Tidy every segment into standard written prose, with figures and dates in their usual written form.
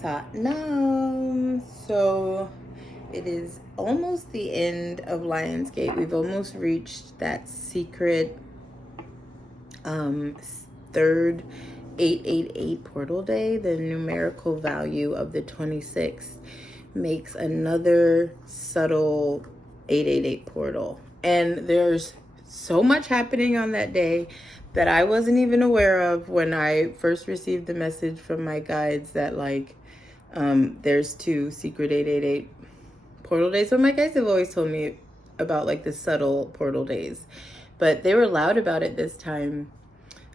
Satnam. So it is almost the end of Lionsgate. We've almost reached that secret third 888 portal day. The numerical value of the 26th makes another subtle 888 portal. And there's so much happening on that day that I wasn't even aware of when I first received the message from my guides that there's 2 secret 888 portal days. But my guides have always told me about like the subtle portal days, but they were loud about it this time.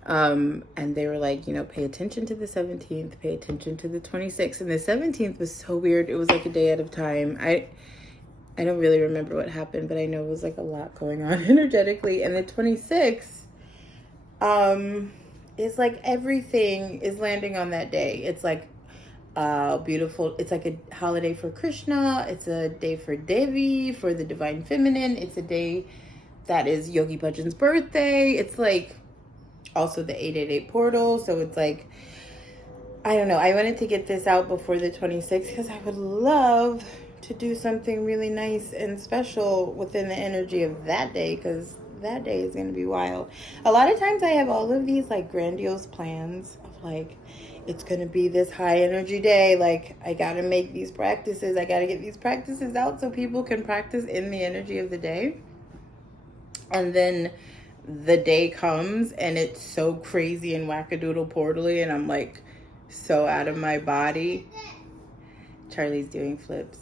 And they were like, pay attention to the 17th, pay attention to the 26th. And the 17th was so weird. It was like a day at a time. I don't really remember what happened, but I know it was like a lot going on energetically. And the 26th, is like everything is landing on that day. It's like beautiful. It's like a holiday for Krishna. It's a day for Devi, for the divine feminine. It's a day that is Yogi Bhajan's birthday. It's like also the 888 portal. So it's like, I don't know. I wanted to get this out before the 26th because I would love to do something really nice and special within the energy of that day, because that day is going to be wild. A lot of times I have all of these like grandiose plans of like, it's going to be this high energy day. Like, I got to make these practices. I got to get these practices out so people can practice in the energy of the day. And then the day comes and it's so crazy and wackadoodle portally, and I'm like so out of my body. Charlie's doing flips.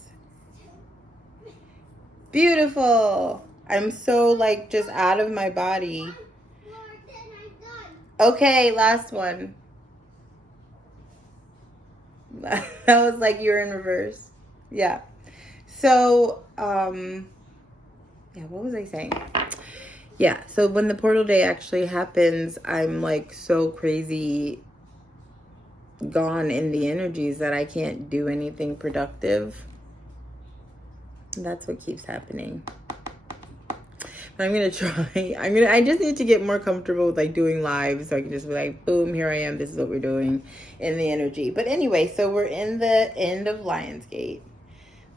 Beautiful. I'm so like just out of my body. Okay, last one. That was like you're in reverse. Yeah. So, what was I saying? Yeah, so when the portal day actually happens, I'm like so crazy gone in the energies that I can't do anything productive. And that's what keeps happening. But I'm going to try. I just need to get more comfortable with like doing lives so I can just be like, boom, here I am. This is what we're doing in the energy. But anyway, so we're in the end of Lionsgate.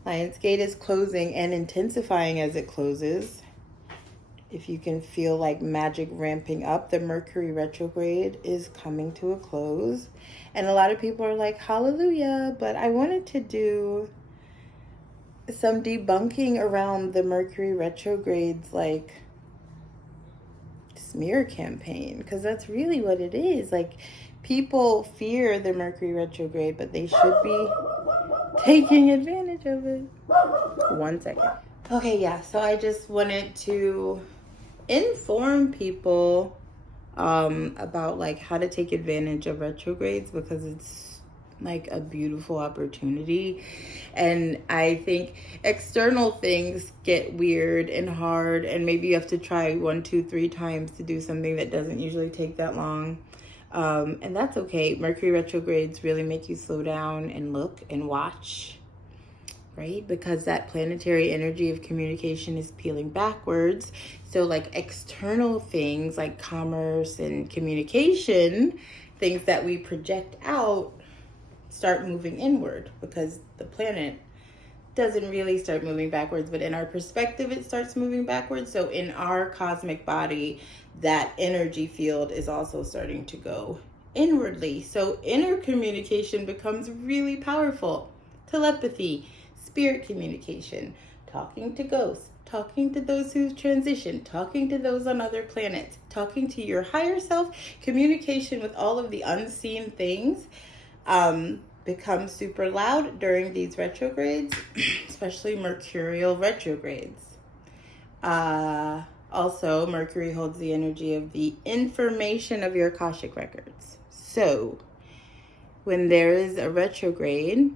Lionsgate is closing and intensifying as it closes. If you can feel like magic ramping up, the Mercury retrograde is coming to a close. And a lot of people are like, hallelujah. But I wanted to do some debunking around the Mercury retrograde's like smear campaign, because that's really what it is. Like, people fear the Mercury retrograde, but they should be taking advantage of it. 1 second. Okay, yeah, so I just wanted to inform people about like how to take advantage of retrogrades, because it's like a beautiful opportunity. And I think external things get weird and hard, and maybe you have to try 1, 2, 3 times to do something that doesn't usually take that long. And that's okay. Mercury retrogrades really make you slow down and look and watch, right? Because that planetary energy of communication is peeling backwards. So like external things like commerce and communication, things that we project out, start moving inward, because the planet doesn't really start moving backwards, but in our perspective, it starts moving backwards. So in our cosmic body, that energy field is also starting to go inwardly. So inner communication becomes really powerful. Telepathy, spirit communication, talking to ghosts, talking to those who've transitioned, talking to those on other planets, talking to your higher self, communication with all of the unseen things becomes super loud during these retrogrades, especially mercurial retrogrades. Also, Mercury holds the energy of the information of your Akashic records. So when there is a retrograde,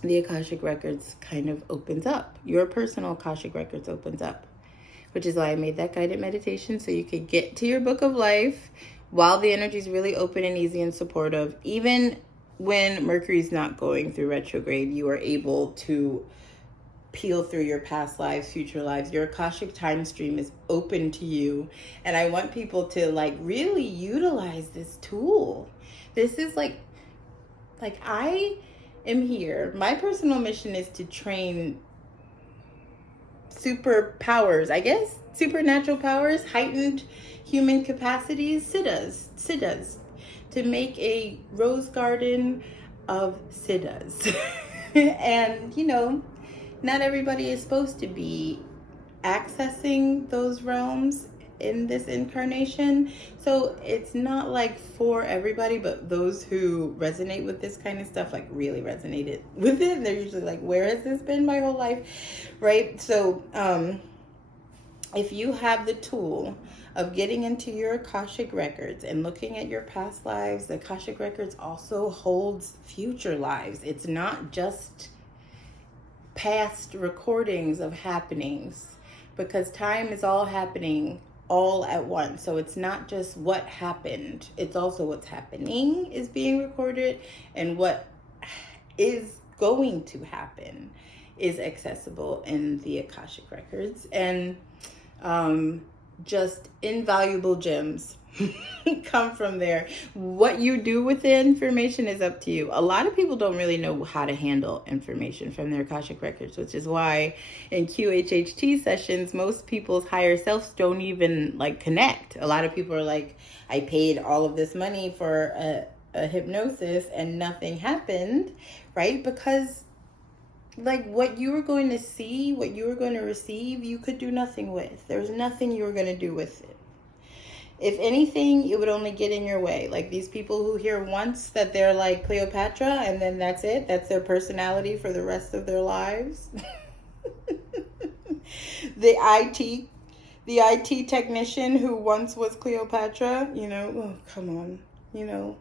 the Akashic records kind of opens up. Your personal Akashic records opens up, which is why I made that guided meditation, so you could get to your book of life while the energy is really open and easy and supportive. Even when Mercury's not going through retrograde, you are able to peel through your past lives, future lives. Your Akashic time stream is open to you. And I want people to like really utilize this tool. This is like I am here. My personal mission is to train superpowers, I guess, supernatural powers, heightened human capacities, siddhas, to make a rose garden of siddhas. And, you know, not everybody is supposed to be accessing those realms in this incarnation. So it's not like for everybody, but those who resonate with this kind of stuff, like really resonated with it. And they're usually like, where has this been my whole life? Right? So if you have the tool of getting into your Akashic records and looking at your past lives, the Akashic records also holds future lives. It's not just past recordings of happenings, because time is all happening all at once. So it's not just what happened, it's also what's happening is being recorded, and what is going to happen is accessible in the Akashic records. And just invaluable gems come from there. What you do with the information is up to you. A lot of people don't really know how to handle information from their Akashic records, which is why in QHHT sessions, most people's higher selves don't even like connect. A lot of people are like, I paid all of this money for a hypnosis and nothing happened, right? Because like what you were going to see, what you were going to receive, you could do nothing with. There's nothing you were going to do with it. If anything, it would only get in your way. Like these people who hear once that they're like Cleopatra and then that's it. That's their personality for the rest of their lives. The IT technician who once was Cleopatra, you know, oh, come on, you know,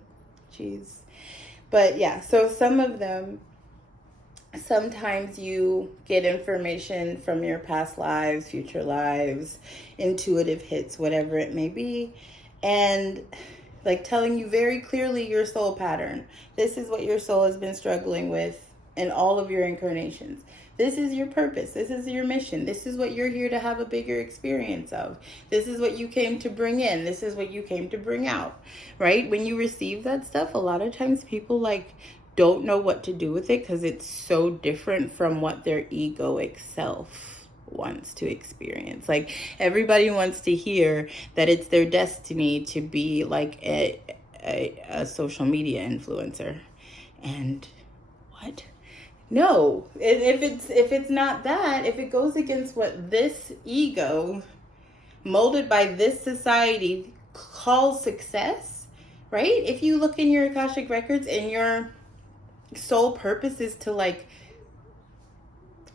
jeez. But yeah, so some of them, sometimes you get information from your past lives, future lives, intuitive hits, whatever it may be, and like telling you very clearly your soul pattern. This is what your soul has been struggling with in all of your incarnations. This is your purpose. This is your mission. This is what you're here to have a bigger experience of. This is what you came to bring in. This is what you came to bring out, right? When you receive that stuff, a lot of times people like don't know what to do with it because it's so different from what their egoic self wants to experience. Like everybody wants to hear that it's their destiny to be like a social media influencer. And what? No, if it's not that, if it goes against what this ego molded by this society calls success, right? If you look in your Akashic records and your sole purpose is to like,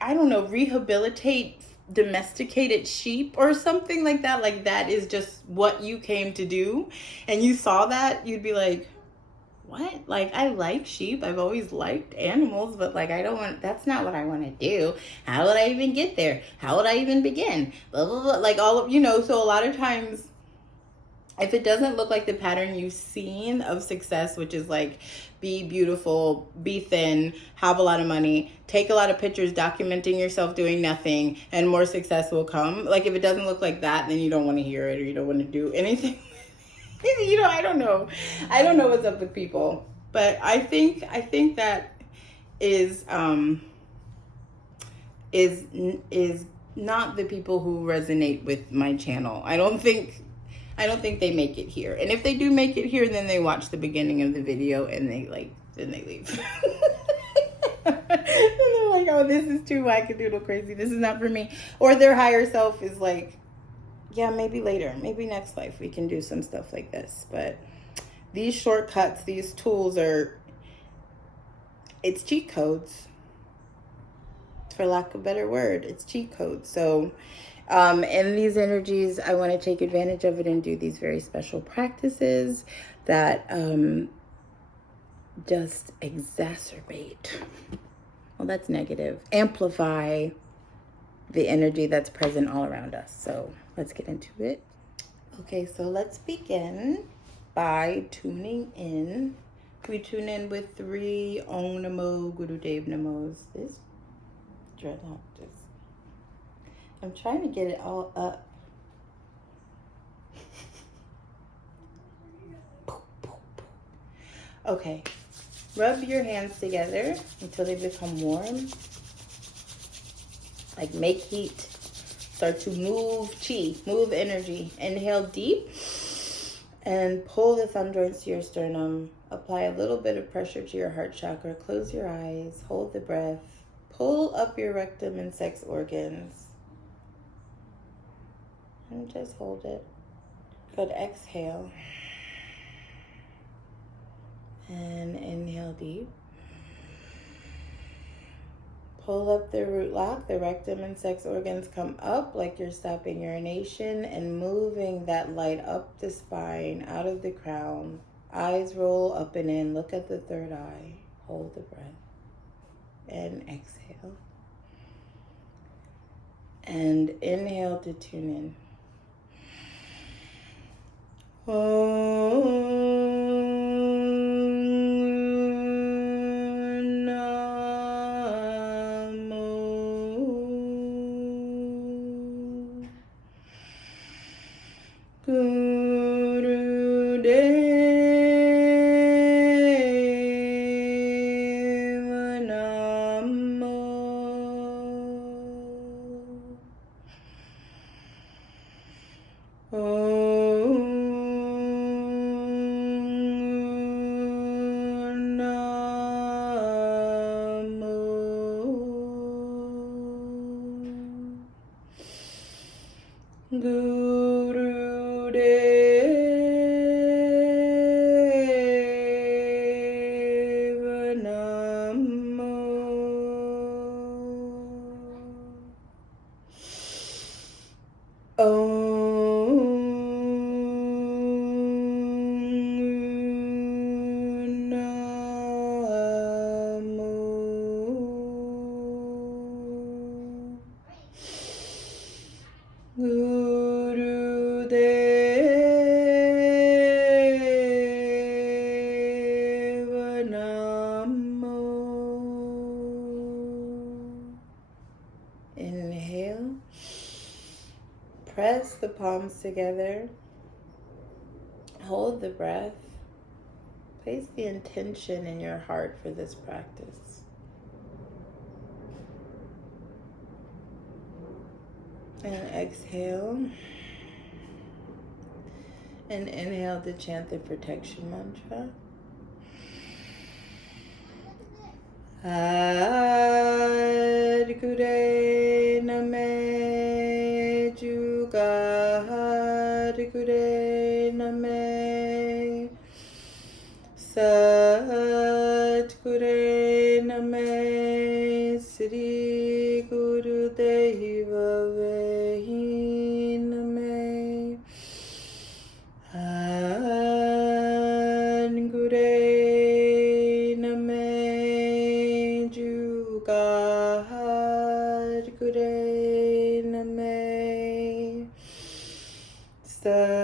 I don't know, rehabilitate domesticated sheep or something like that is just what you came to do, and you saw that, you'd be like, what? Like, I like sheep. I've always liked animals, but like, that's not what I want to do. How would I even get there? How would I even begin? Blah, blah, blah. Like all of, you know, so a lot of times, if it doesn't look like the pattern you've seen of success, which is like, be beautiful, be thin, have a lot of money, take a lot of pictures documenting yourself doing nothing, and more success will come. Like if it doesn't look like that, then you don't want to hear it or you don't want to do anything. You know, I don't know. I don't know what's up with people. But I think that is not the people who resonate with my channel. I don't think they make it here. And if they do make it here, then they watch the beginning of the video and then they leave. And they're like, oh, this is too wackadoodle crazy. This is not for me. Or their higher self is like, yeah, maybe later, maybe next life we can do some stuff like this. But these shortcuts, these tools it's cheat codes. For lack of a better word, it's cheat codes. So in these energies, I want to take advantage of it and do these very special practices that just exacerbate, well, that's negative, amplify the energy that's present all around us. So let's get into it. Okay, so let's begin by tuning in. We tune in with 3 Om Namo Gurudev Namos. This dreadlock just, I'm trying to get it all up. Okay, Rub your hands together until they become warm. Like make heat. Start to move chi, move energy. Inhale deep and pull the thumb joints to your sternum. Apply a little bit of pressure to your heart chakra. Close your eyes. Hold the breath. Pull up your rectum and sex organs. And just hold it. Good. Exhale. And inhale deep. Pull up the root lock. The rectum and sex organs come up like you're stopping urination and moving that light up the spine, out of the crown. Eyes roll up and in. Look at the third eye. Hold the breath. And exhale. And inhale to tune in. Guru Deva Namo. Guru Deva Namo. Inhale. Press the palms together. Hold the breath. Place the intention in your heart for this practice. And exhale. And inhale to chant the protection mantra. Adgure name juga Adgure name Satgure name Sri Guru Deva Vehi name Adgure name juga Adgure name Satgure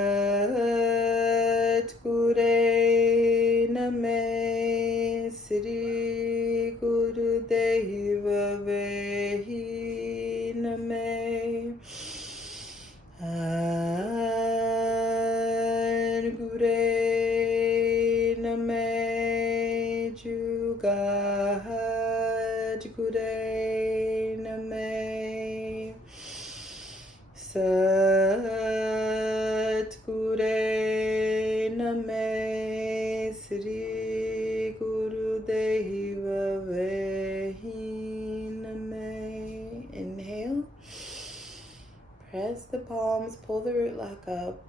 name Sri Guru Deva Vehi name Adgure name juga Adgure name Satgure name Sri Guru Deva Vehi name. Inhale. Press the palms, pull the root lock up,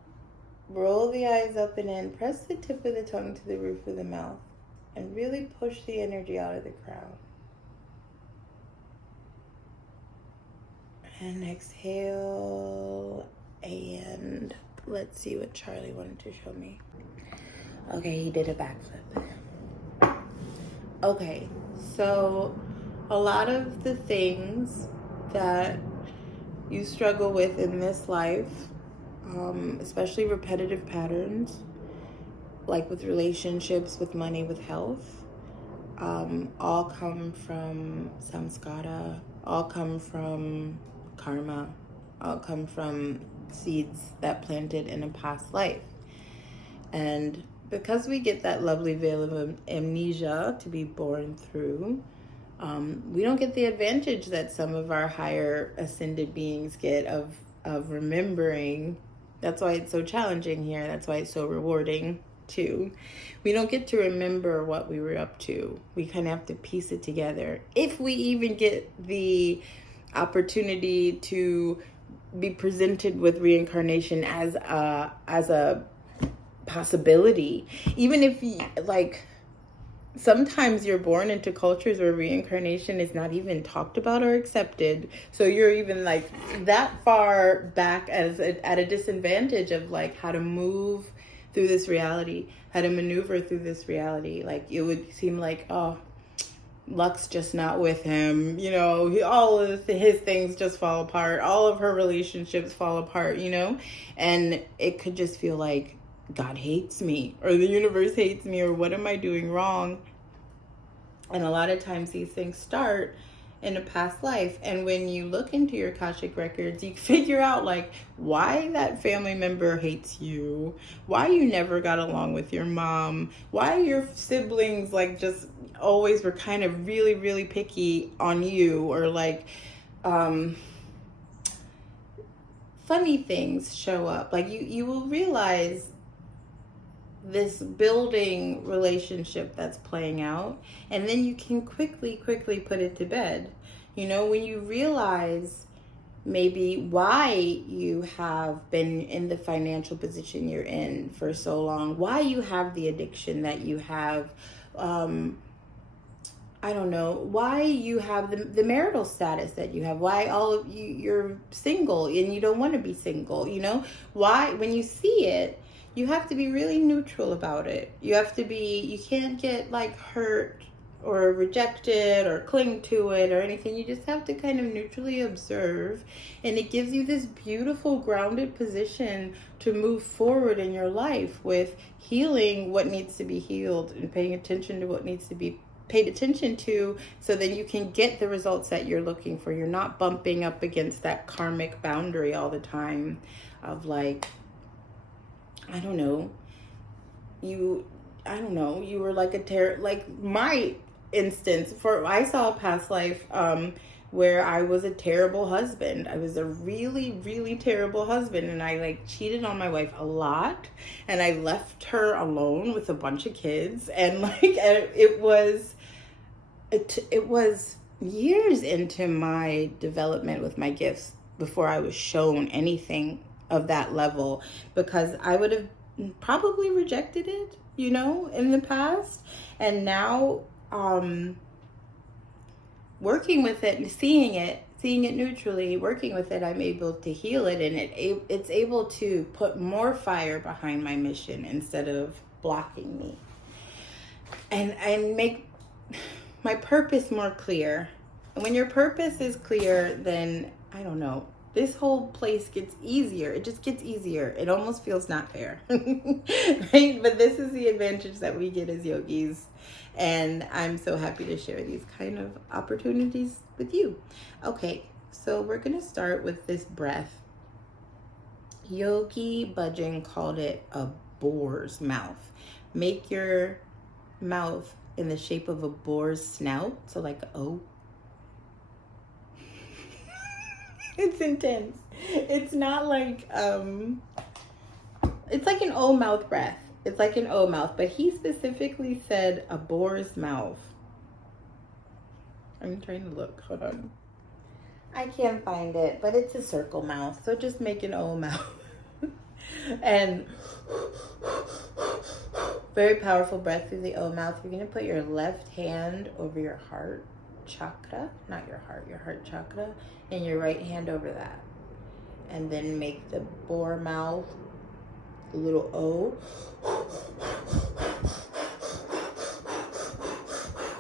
roll the eyes up and in, press the tip of the tongue to the roof of the mouth, and really push the energy out of the crown. And exhale, and let's see what Charlie wanted to show me. Okay, he did a backflip. Okay, so a lot of the things that you struggle with in this life, especially repetitive patterns, like with relationships, with money, with health, all come from samskara, all come from karma, all come from seeds that planted in a past life. And because we get that lovely veil of amnesia to be born through, we don't get the advantage that some of our higher ascended beings get of remembering. That's why it's so challenging here. That's why it's so rewarding too. We don't get to remember what we were up to. We kind of have to piece it together. If we even get the opportunity to be presented with reincarnation as a possibility, even if like sometimes you're born into cultures where reincarnation is not even talked about or accepted, so you're even like that far back at a disadvantage of like how to move through this reality, how to maneuver through this reality. Like it would seem like, oh, luck's just not with him, you know, all of his things just fall apart, all of her relationships fall apart, you know, and it could just feel like God hates me, or the universe hates me, or what am I doing wrong? And a lot of times these things start in a past life. And when you look into your Akashic records, you figure out like why that family member hates you, why you never got along with your mom, why your siblings like just always were kind of really, really picky on you, or like funny things show up. Like you will realize this building relationship that's playing out, and then you can quickly put it to bed. You know, when you realize maybe why you have been in the financial position you're in for so long, why you have the addiction that you have, I don't know, why you have the marital status that you have, why all of you're single and you don't want to be single, you know, why, when you see it, you have to be really neutral about it. You can't get like hurt or rejected or cling to it or anything. You just have to kind of neutrally observe. And it gives you this beautiful grounded position to move forward in your life with healing what needs to be healed and paying attention to what needs to be paid attention to, so that you can get the results that you're looking for. You're not bumping up against that karmic boundary all the time of like, I don't know, you were like like my instance, I saw a past life where I was a terrible husband. I was a really, really terrible husband, and I like cheated on my wife a lot, and I left her alone with a bunch of kids, and like it was years into my development with my gifts before I was shown anything of that level, because I would have probably rejected it, you know, in the past. And now working with it and seeing it neutrally, working with it, I'm able to heal it, and it's able to put more fire behind my mission instead of blocking me, and make my purpose more clear. And when your purpose is clear, then I don't know, this whole place gets easier. It just gets easier. It almost feels not fair, right? But this is the advantage that we get as yogis. And I'm so happy to share these kind of opportunities with you. Okay, so we're going to start with this breath. Yogi Bhajan called it a boar's mouth. Make your mouth in the shape of a boar's snout. So like an O. It's intense. It's not like, it's like an O mouth breath. It's like an O mouth, but he specifically said a boar's mouth. I'm trying to look, hold on. I can't find it, but it's a circle mouth. So just make an O mouth. And very powerful breath through the O mouth. You're going to put your left hand over your heart chakra, not your heart chakra, and your right hand over that. And then make the boar mouth, a little O.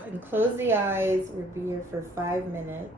And close the eyes. We'll be here for 5 minutes.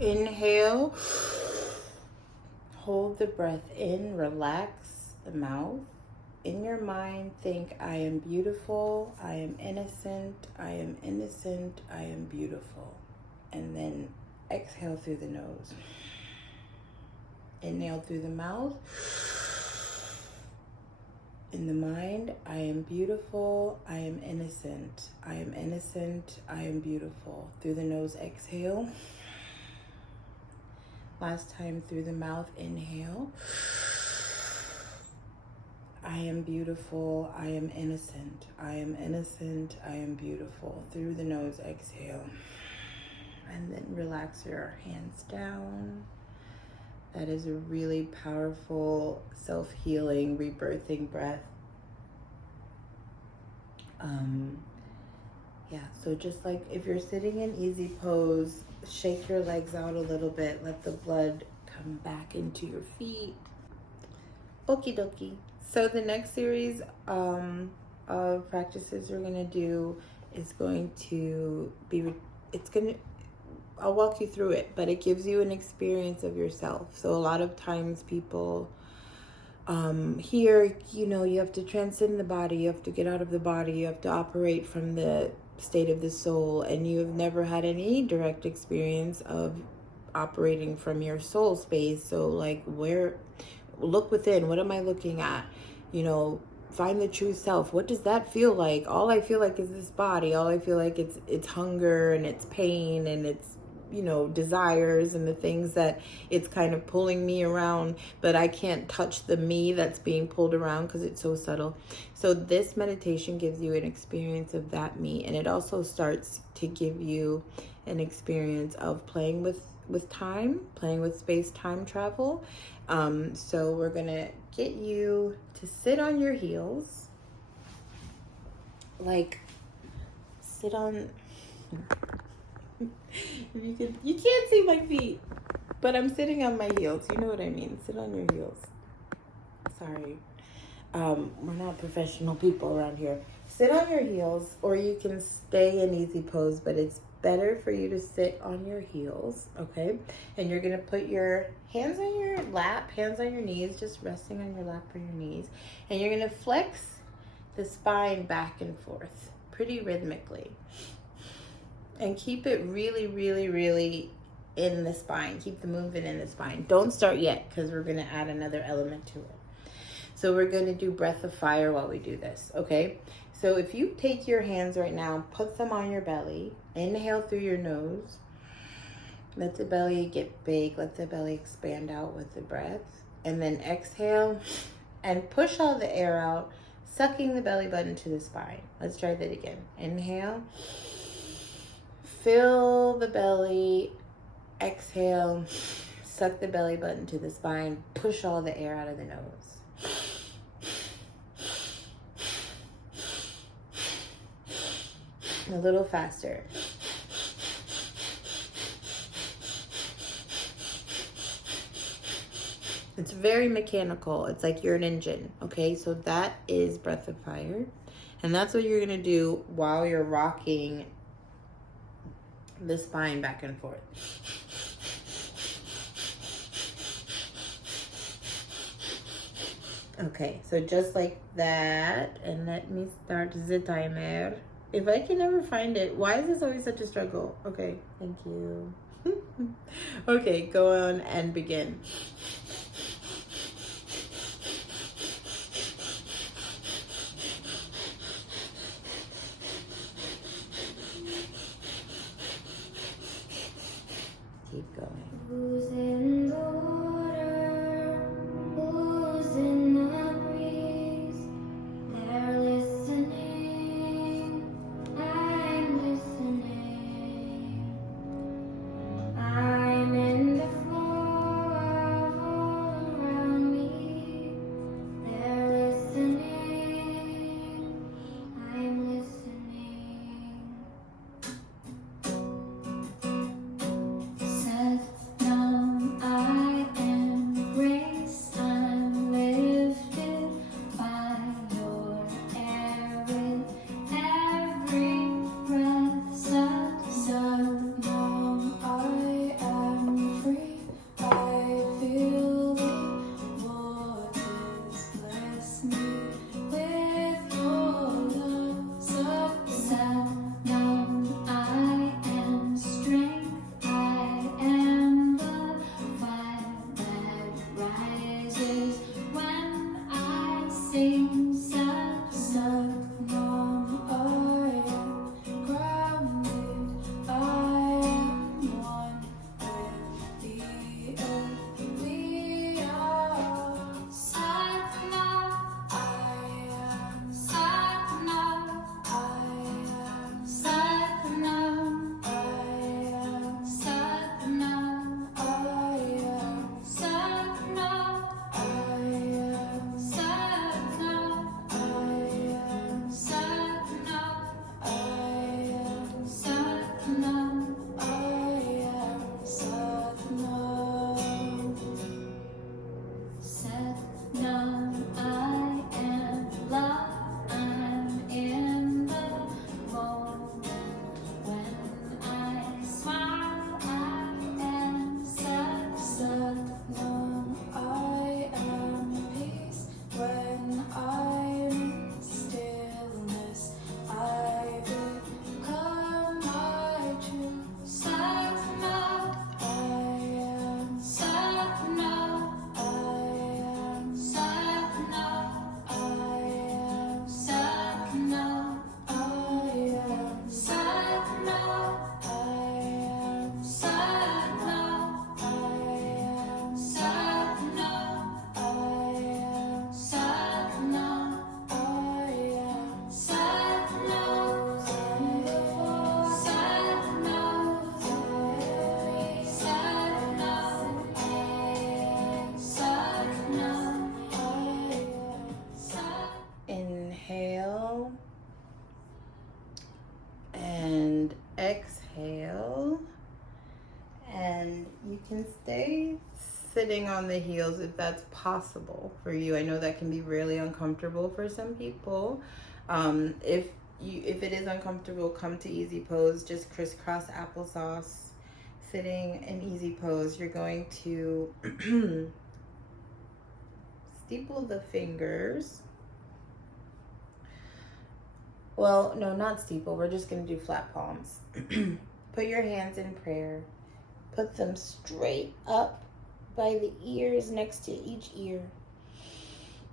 Inhale. Hold the breath in. Relax the mouth. In your mind, think, I am beautiful. I am innocent. I am innocent. I am beautiful. And then exhale through the nose. Inhale through the mouth. In the mind, I am beautiful. I am innocent. I am innocent. I am beautiful. Through the nose, exhale. Last time through the mouth, inhale. I am beautiful. I am innocent. I am innocent. I am beautiful. Through the nose, exhale. And then relax your hands down. That is a really powerful self-healing, rebirthing breath. Yeah, so just like if you're sitting in easy pose, shake your legs out a little bit, let the blood come back into your feet. Okie dokie. So the next series of practices we're gonna do is going to be, I'll walk you through it, but it gives you an experience of yourself. So a lot of times people here, you have to transcend the body, you have to get out of the body, you have to operate from the state of the soul, and you have never had any direct experience of operating from your soul space. So like, look within. What am I looking at? Find the true self. What does that feel like? All I feel like is this body. All I feel like it's hunger and it's pain and it's desires and the things that it's kind of pulling me around, but I can't touch the me that's being pulled around because it's so subtle. So this meditation gives you an experience of that me, and it also starts to give you an experience of playing with time, playing with space-time travel. So we're gonna get you to sit on your heels, like sit on you can't see my feet, but I'm sitting on my heels. You know what I mean? Sit on your heels. Sorry. We're not professional people around here. Sit on your heels, or you can stay in easy pose, but it's better for you to sit on your heels, okay? And you're gonna put your hands on your lap, hands on your knees, just resting on your lap or your knees. And you're gonna flex the spine back and forth pretty rhythmically. And keep it really, really, really in the spine. Keep the movement in the spine. Don't start yet, because we're going to add another element to it. So we're going to do breath of fire while we do this, okay? So if you take your hands right now, put them on your belly, inhale through your nose, let the belly get big, let the belly expand out with the breath, and then exhale and push all the air out, sucking the belly button to the spine. Let's try that again. Inhale, fill the belly, exhale, suck the belly button to the spine, push all the air out of the nose. A little faster. It's very mechanical. It's like you're an engine, okay? So that is breath of fire. And that's what you're going to do while you're rocking the spine back and forth. Okay, so just like that. And let me start the timer. If I can never find it, why is this always such a struggle? Okay, thank you. Okay, go on and begin. Keep going. Who's in the water? Who's in the breeze? They're listening. I'm listening. I'm in the flow of all around me. They're listening. I'm listening. Set down, I am grace. I'm lifted by your air with every breath. Set down, I am free. I feel the waters bless me with your love. Set down, I am strength. I am the fire that rises when I sing. Set down, I am grounded. I am one with the earth. We are Satna. I am Satna. I am Satna. I am Satna. I am Satna. I am Satna. I am Satna. I am Satna. I am Satna. Satnam, I am love. I'm in the moment. When I smile, I am Satnam. I am peace. When I'm in stillness, I become my truth. Satnam, I am Satnam. I am Satnam. I am Satnam. I am Satnam. I am Satnam. I am Satnam. I am Satnam. I am Satnam. Inhale and exhale, and you can stay sitting on the heels if that's possible for you. I know that can be really uncomfortable for some people. If it is uncomfortable, come to easy pose. Just crisscross applesauce, sitting in easy pose. You're going to steeple the fingers. Well, no, not steeple. We're just going to do flat palms. Put your hands in prayer. Put them straight up by the ears, next to each ear.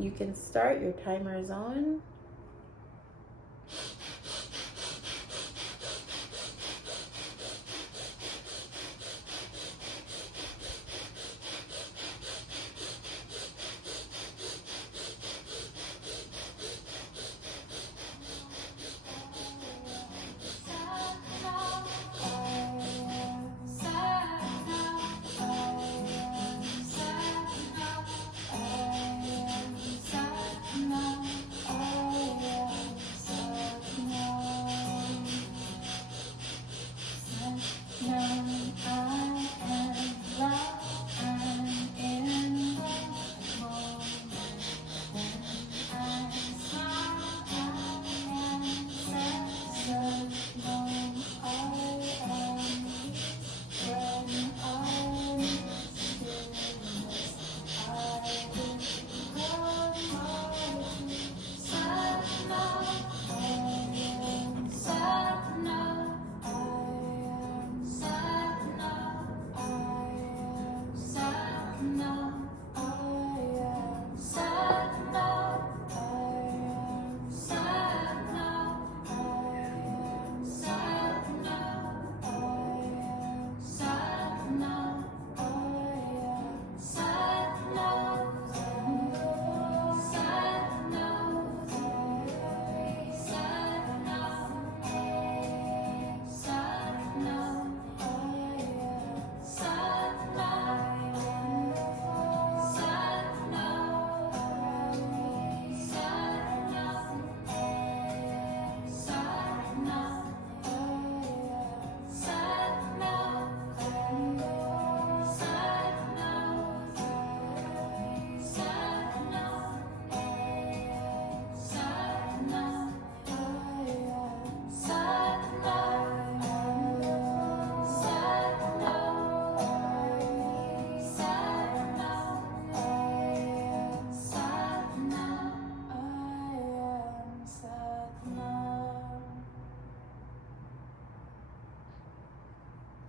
You can start. Your timer is on.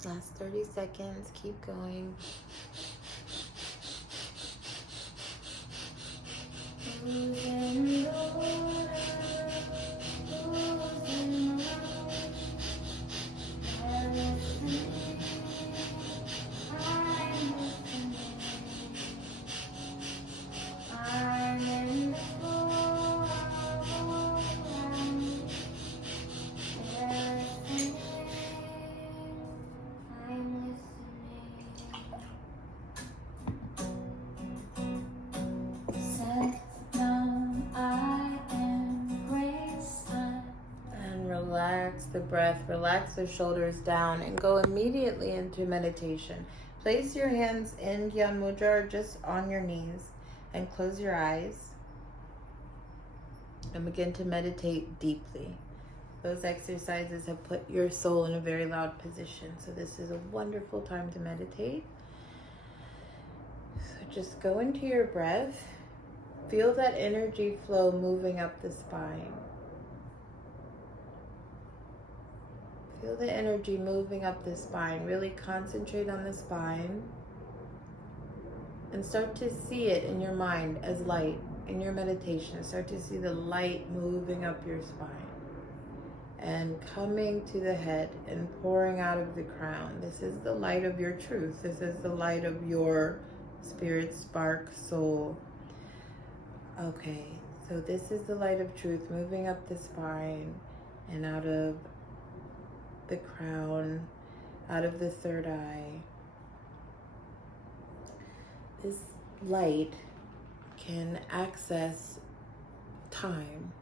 Last 30 seconds. Keep going. Relax the breath, relax the shoulders down, and go immediately into meditation. Place your hands in Dhyan Mudra or just on your knees and close your eyes and begin to meditate deeply. Those exercises have put your soul in a very loud position, so this is a wonderful time to meditate. So just go into your breath. Feel that energy flow moving up the spine. Feel the energy moving up the spine. Really concentrate on the spine and start to see it in your mind as light. In your meditation, start to see the light moving up your spine and coming to the head and pouring out of the crown. This is the light of your truth. This is the light of your spirit, spark, soul. Okay, so this is the light of truth moving up the spine and out of the crown, out of the third eye. This light can access time.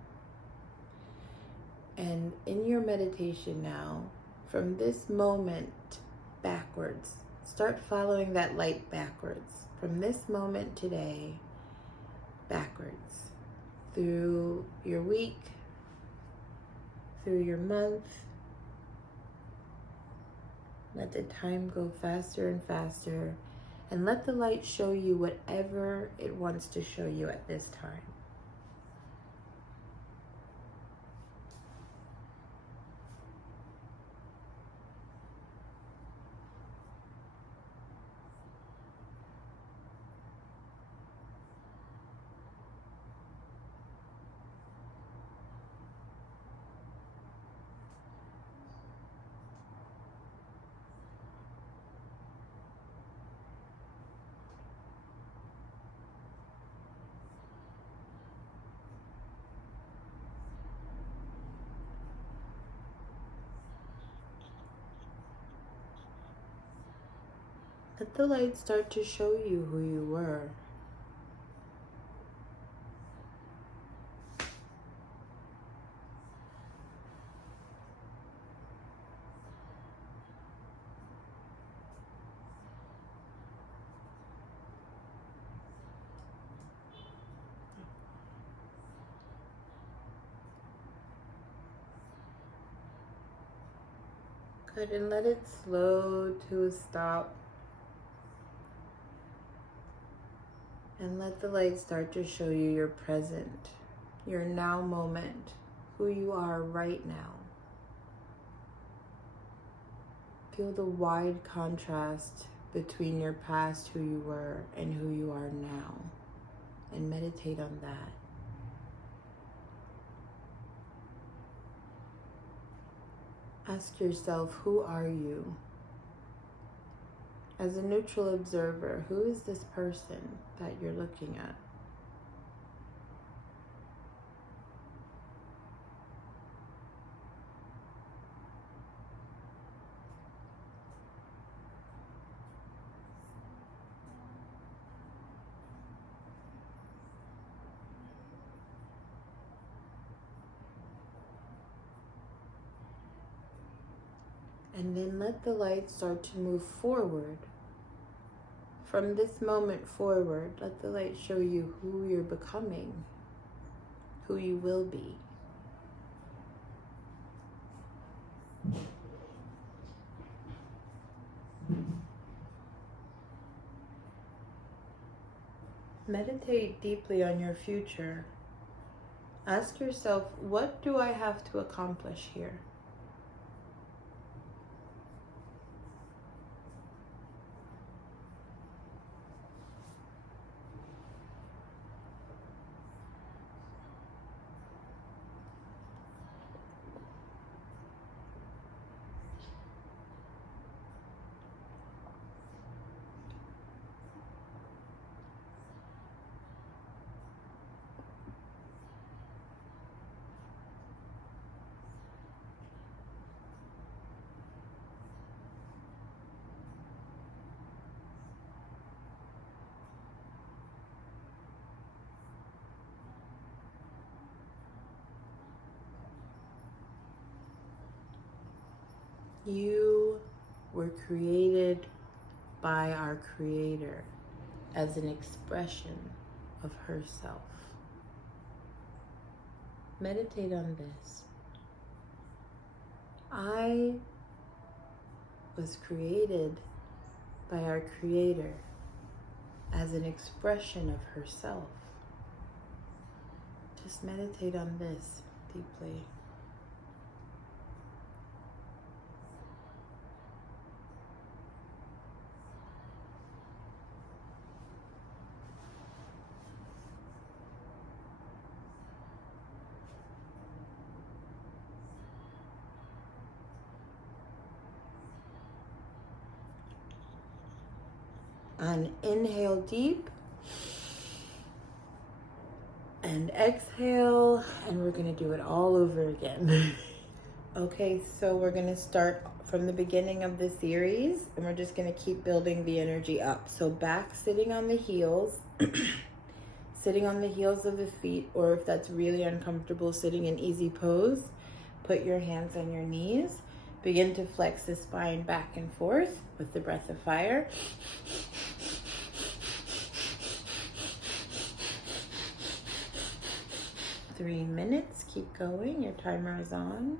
And in your meditation now, from this moment backwards, start following that light backwards. From this moment today, backwards. Through your week, through your month. Let the time go faster and faster, and let the light show you whatever it wants to show you at this time. Let the light start to show you who you were. Good, and let it slow to a stop. And let the light start to show you your present, your now moment, who you are right now. Feel the wide contrast between your past, who you were, and who you are now. And meditate on that. Ask yourself, who are you? As a neutral observer, who is this person that you're looking at? And then let the light start to move forward. From this moment forward, let the light show you who you're becoming, who you will be. Meditate deeply on your future. Ask yourself, what do I have to accomplish here? You were created by our Creator as an expression of herself. Meditate on this. I was created by our Creator as an expression of herself. Just meditate on this deeply. And inhale deep and exhale, and we're gonna do it all over again. Okay, so we're gonna start from the beginning of the series, and we're just gonna keep building the energy up. So back, sitting on the heels, sitting on the heels of the feet, or if that's really uncomfortable, sitting in easy pose, put your hands on your knees. Begin to flex the spine back and forth with the breath of fire. 3 minutes, keep going, your timer is on.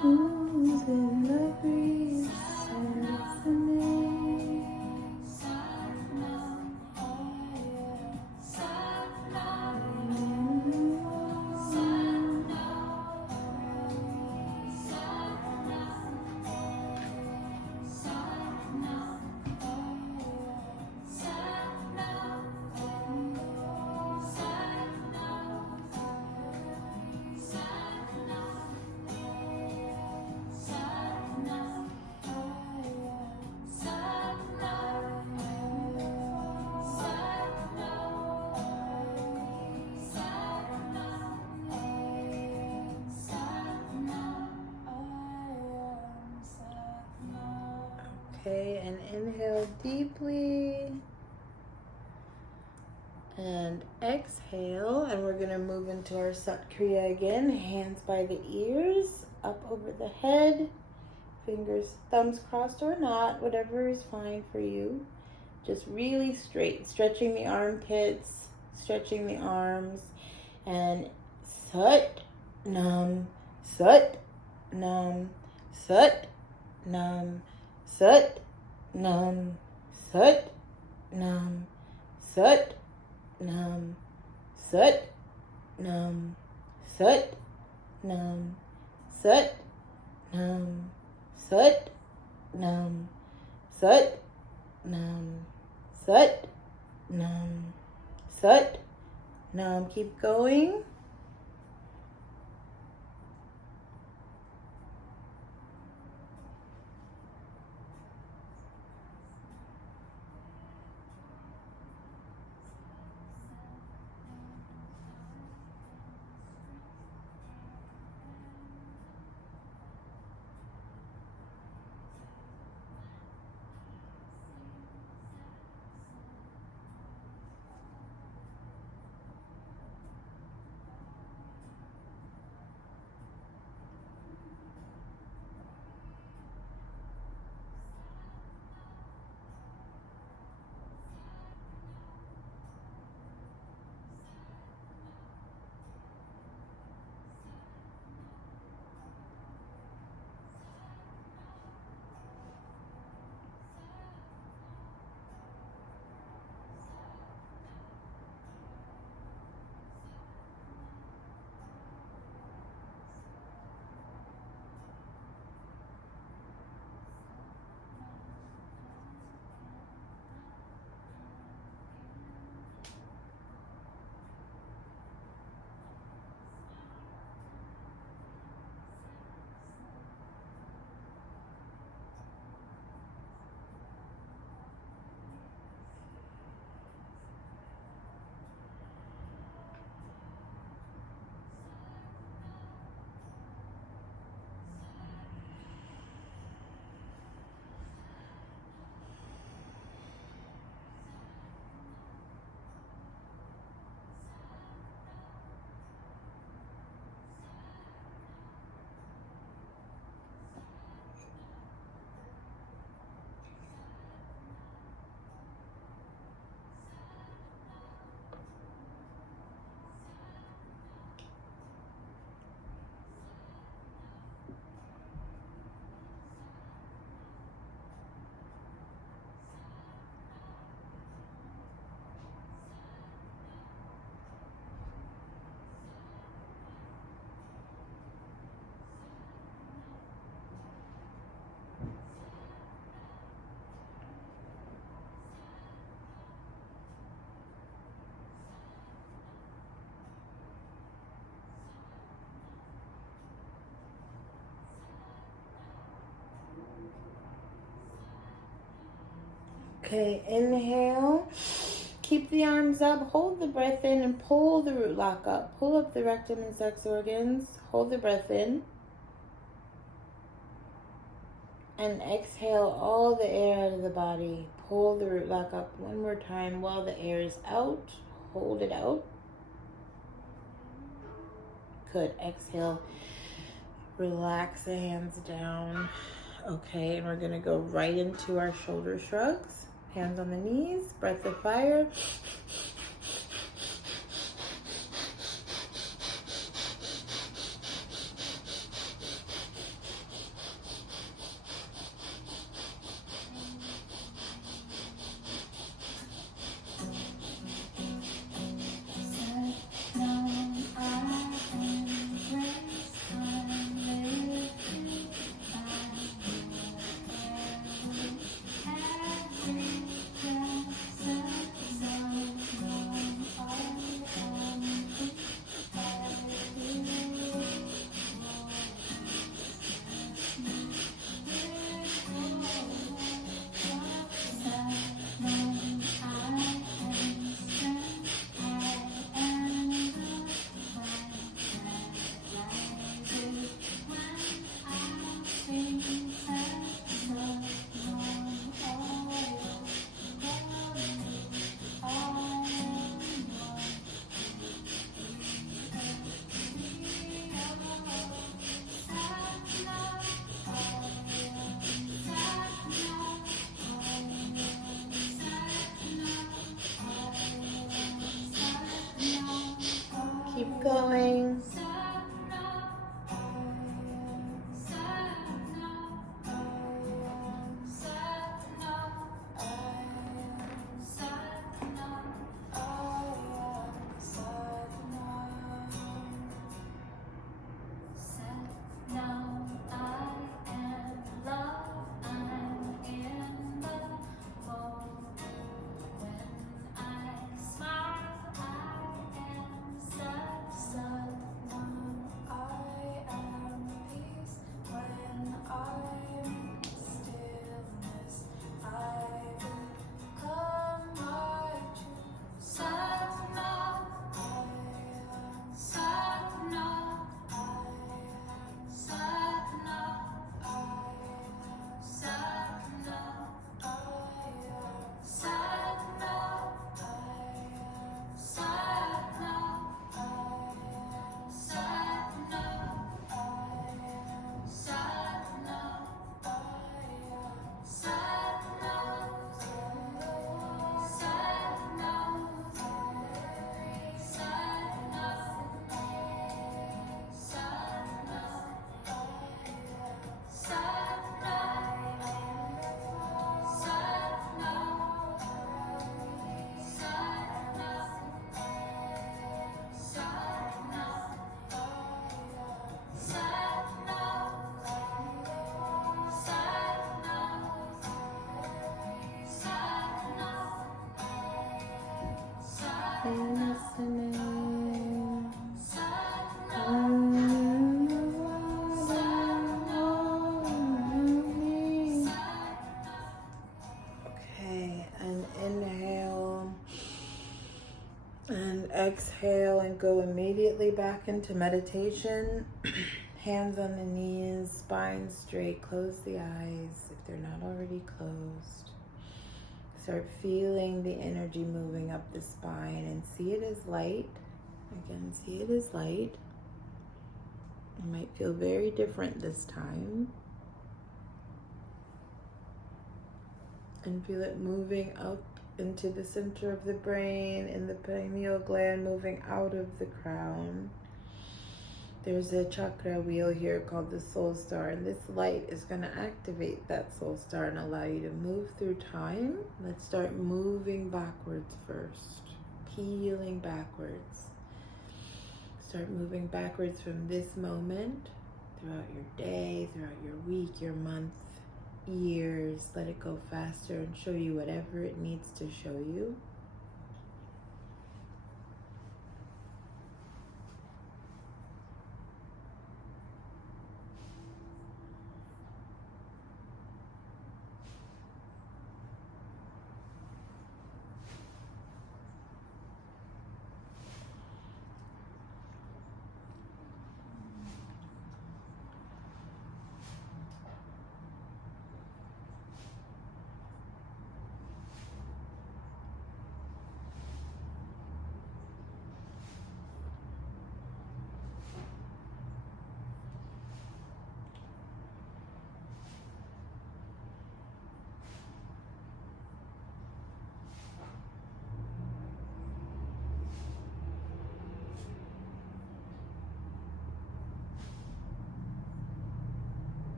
Who's in the breeze? Listening. Okay, and inhale deeply. And exhale, and we're going to move into our Sat Kriya again. Hands by the ears, up over the head. Fingers, thumbs crossed or not, whatever is fine for you. Just really straight, stretching the armpits, stretching the arms. And Sat, Nam, Sat, Nam, Sat, Nam, Sat, Nam, Sat, Nam, Sat, Nam, Sat, Nam, Sat, Nam, Sat, Nam, Sat, Nam, Sat, Nam, Sat, Nam, Sat, Nam. Keep going. Okay, inhale. Keep the arms up, hold the breath in, and pull the root lock up. Pull up the rectum and sex organs. Hold the breath in. And exhale all the air out of the body. Pull the root lock up one more time while the air is out. Hold it out. Good. Exhale. Relax the hands down. Okay, and we're going to go right into our shoulder shrugs. Hands on the knees. Breath of fire. Keep going. Okay, and inhale and exhale and go immediately back into meditation. Hands on the knees, spine straight, close the eyes if they're not already closed. Start feeling the energy moving up the spine and see it as light. Again, see it as light. It might feel very different this time. And feel it moving up into the center of the brain and the pineal gland, moving out of the crown. There's a chakra wheel here called the soul star, and this light is going to activate that soul star and allow you to move through time. Let's start moving backwards first, peeling backwards. Start moving backwards from this moment throughout your day, throughout your week, your month, years. Let it go faster and show you whatever it needs to show you.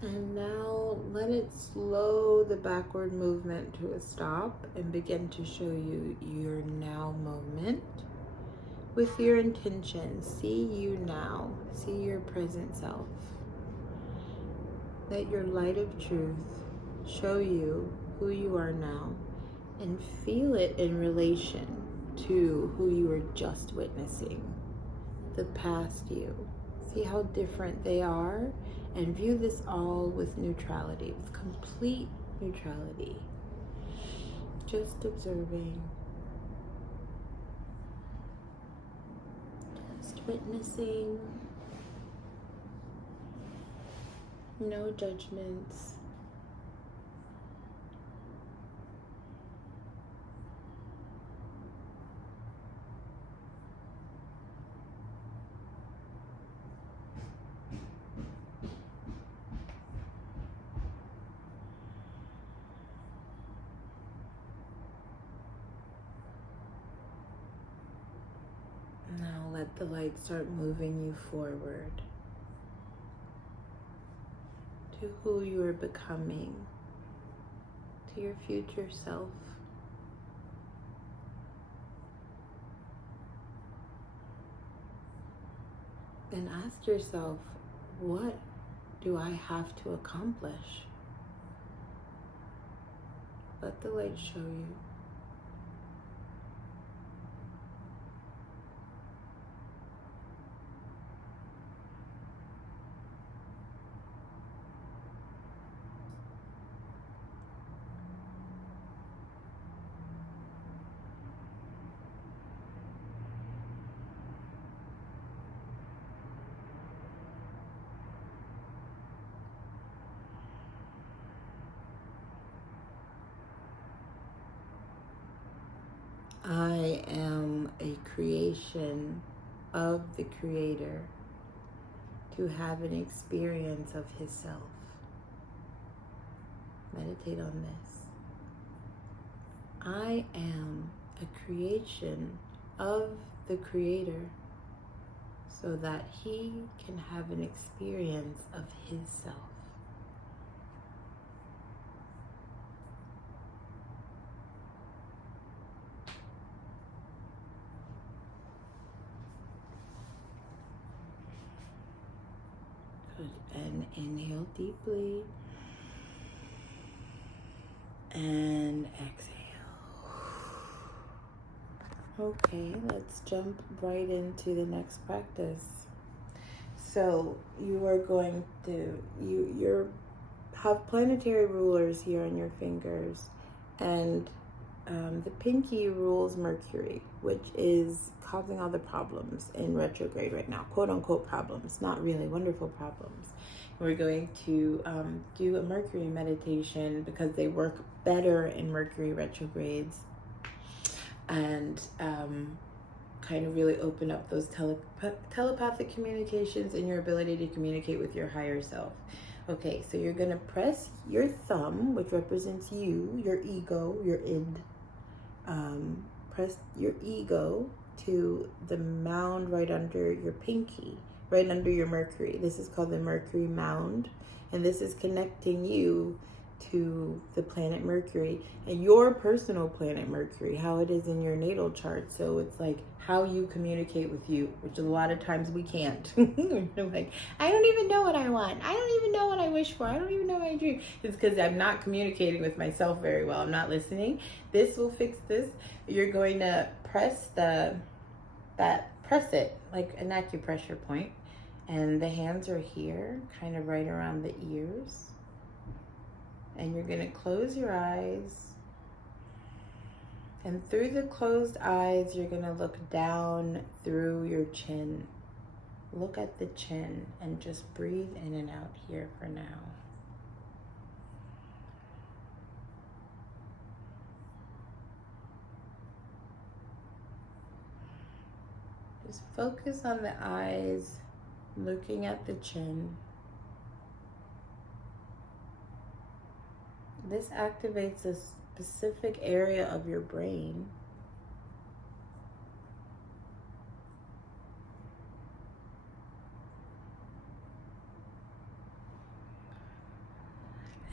And now let it slow the backward movement to a stop and begin to show you your now moment with your intention. See you now. See your present self. Let your light of truth show you who you are now and feel it in relation to who you were just witnessing, the past you. See how different they are, and view this all with neutrality, with complete neutrality. Just observing, just witnessing, no judgments. let the light start moving you forward to who you are becoming, to your future self. And ask yourself, what do I have to accomplish? Let the light show you. I am a creation of the Creator to have an experience of His self. Meditate on this. I am a creation of the Creator so that He can have an experience of His self. Good. And inhale deeply. And exhale. Okay, let's jump right into the next practice. So you are going to, you have planetary rulers here on your fingers, and the pinky rules Mercury, which is causing all the problems in retrograde right now, quote unquote problems, not really, wonderful problems. We're going to do a Mercury meditation because they work better in Mercury retrogrades, and kind of really open up those telepathic communications and your ability to communicate with your higher self. Okay, so you're going to press your thumb, which represents you, your ego, your id. Press your ego to the mound right under your pinky, right under your Mercury. This is called the Mercury mound, and this is connecting you to the planet Mercury and your personal planet Mercury, how it is in your natal chart. So it's like how you communicate with you, which a lot of times we can't. I'm like, I don't even know what I want. I don't even know what I wish for. I don't even know what I dream. It's because I'm not communicating with myself very well. I'm not listening. This will fix this. You're going to press press it like an acupressure point, and the hands are here, kind of right around the ears. And you're going to close your eyes. And through the closed eyes, you're going to look down through your chin. Look at the chin and just breathe in and out here for now. Just focus on the eyes, looking at the chin. This activates a specific area of your brain.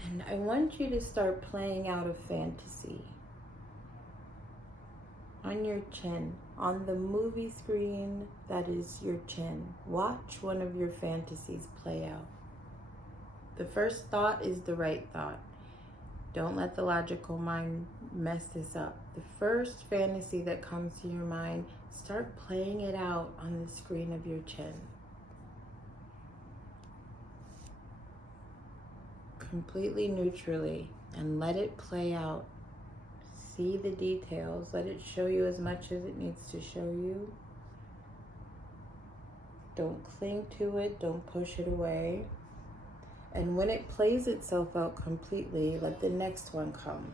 And I want you to start playing out a fantasy on your chin, on the movie screen that is your chin. Watch one of your fantasies play out. The first thought is the right thought. Don't let the logical mind mess this up. The first fantasy that comes to your mind, start playing it out on the screen of your chin. Completely neutrally, and let it play out. See the details. Let it show you as much as it needs to show you. Don't cling to it. Don't push it away. And when it plays itself out completely, let the next one come.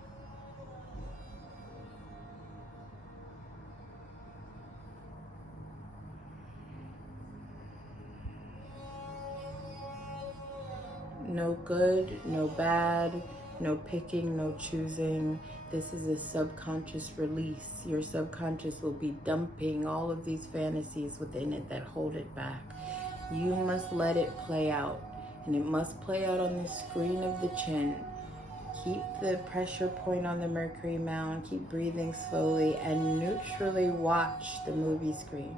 No good, no bad, No picking, no choosing. This is a subconscious release. Your subconscious will be dumping all of these fantasies within it that hold it back. You must let it play out, and it must play out on the screen of the chin. Keep the pressure point on the Mercury mound. Keep breathing slowly and neutrally watch the movie screen.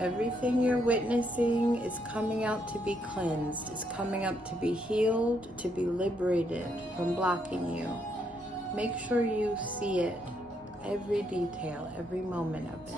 Everything you're witnessing is coming out to be cleansed. It's coming up to be healed, to be liberated from blocking you. Make sure you see it, every detail, every moment of it.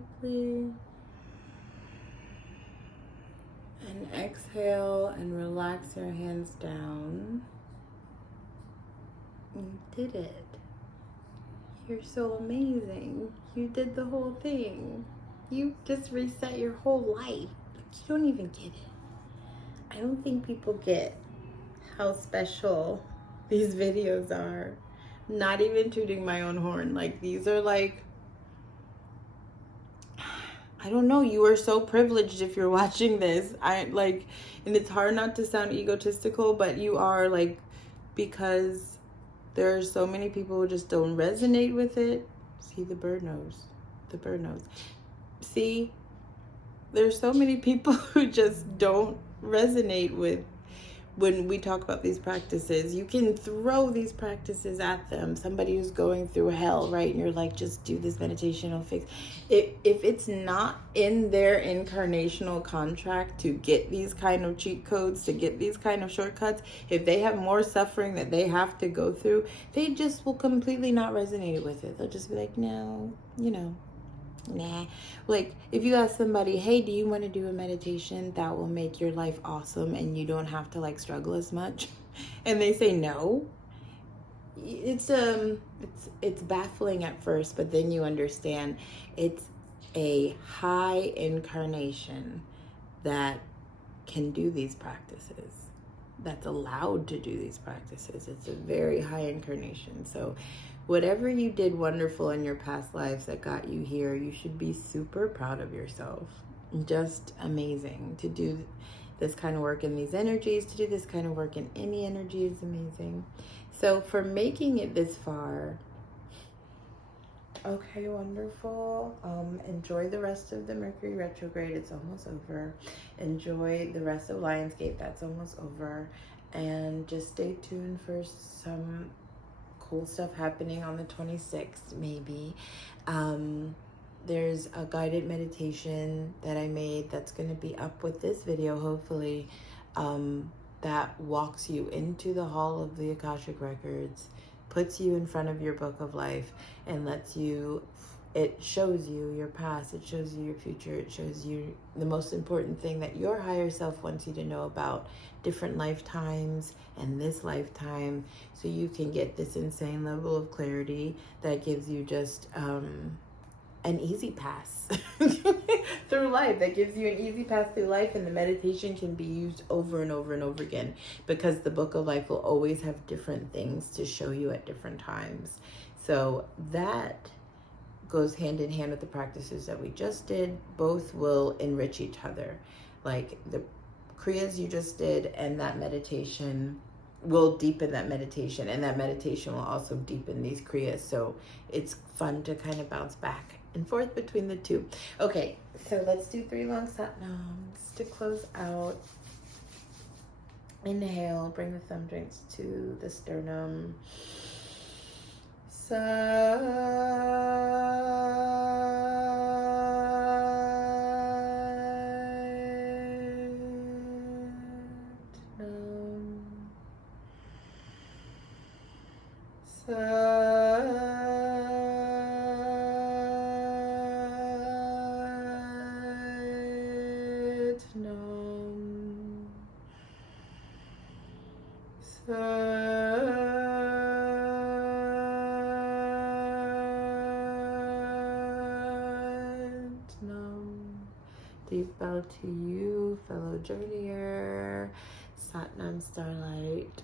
deeply. And exhale and relax your hands down. You did it. You're so amazing. You did the whole thing. You just reset your whole life. You don't even get it. I don't think people get how special these videos are. Not even tooting my own horn. Like, these are like, I don't know, you are so privileged if you're watching this. And it's hard not to sound egotistical, but you are, like, because there are so many people who just don't resonate with it. See, the bird knows. The bird knows. See, there's so many people who just don't resonate with when we talk about these practices. You can throw these practices at them. Somebody who's going through hell, right? And you're like, just do this meditation, it'll fix it. If it's not in their incarnational contract to get these kind of cheat codes, to get these kind of shortcuts, if they have more suffering that they have to go through, they just will completely not resonate with it. They'll just be like, no, nah. Like, if you ask somebody, hey, do you want to do a meditation that will make your life awesome and you don't have to, like, struggle as much, and they say no, it's baffling at first, but then you understand it's a high incarnation that can do these practices, that's allowed to do these practices. It's a very high incarnation. So whatever you did wonderful in your past lives that got you here, you should be super proud of yourself. Just amazing. To do this kind of work in these energies, to do this kind of work in any energy is amazing. So for making it this far, okay, wonderful. Enjoy the rest of the Mercury retrograde. It's almost over. Enjoy the rest of Lionsgate. That's almost over. And just stay tuned for some cool stuff happening on the 26th, maybe. There's a guided meditation that I made that's going to be up with this video, hopefully, that walks you into the hall of the Akashic Records, puts you in front of your book of life, and it shows you your past, it shows you your future, it shows you the most important thing that your higher self wants you to know about different lifetimes and this lifetime, so you can get this insane level of clarity that gives you just an easy pass through life, that gives you an easy pass through life. And the meditation can be used over and over and over again, because the book of life will always have different things to show you at different times. So that goes hand in hand with the practices that we just did. Both will enrich each other. Like the Kriyas you just did and that meditation will deepen that meditation, and that meditation will also deepen these Kriyas. So it's fun to kind of bounce back and forth between the two. Okay, so let's do 3 long satnams to close out. Inhale, bring the thumb joints to the sternum. Deep bow to you, fellow journeyer. Satnam Starlight.